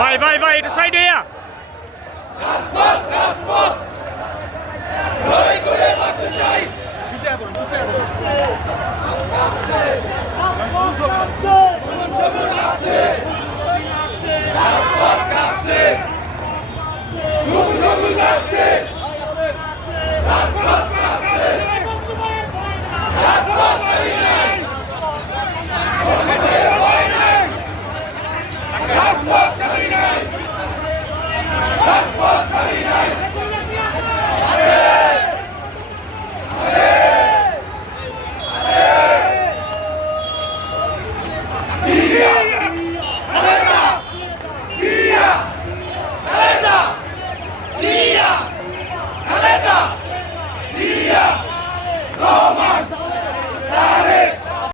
ভাই ভাই ভাই এটা সাইড হইয়া রাজপথ Exatamente!